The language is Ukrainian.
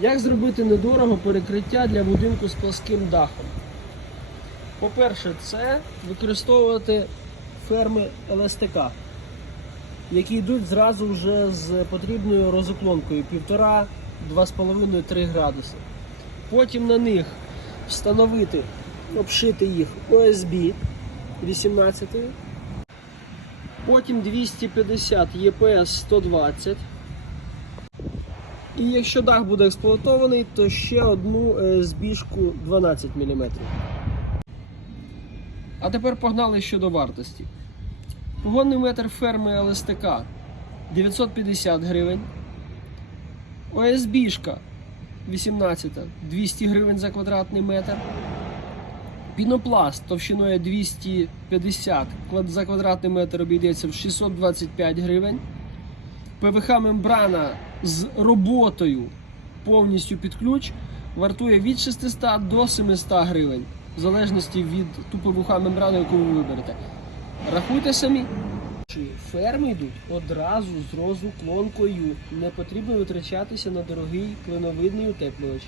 Як зробити недорого перекриття для будинку з плоским дахом? По-перше, це використовувати ферми ЛСТК, які йдуть зразу вже з потрібною розуклонкою 1,5-2,5-3 градуси. Потім на них встановити, обшити їх ОСБ 18. Потім 250 ЄПС 120. І якщо дах буде експлуатований, то ще одну збіжку 12 мм. А тепер погнали щодо вартості. Погонний метр ферми ЛСТК 950 гривень. ОСБшка 18 200 гривень за квадратний метр. Пінопласт товщиною 250 за квадратний метр обійдеться в 625 гривень. ПВХ-мембрана з роботою повністю під ключ вартує від 600 до 700 гривень, в залежності від ту ПВХ-мембрану, яку ви виберете. Рахуйте самі. Ферми йдуть одразу з розуклонкою. Не потрібно витрачатися на дорогий клиновидний утеплювач.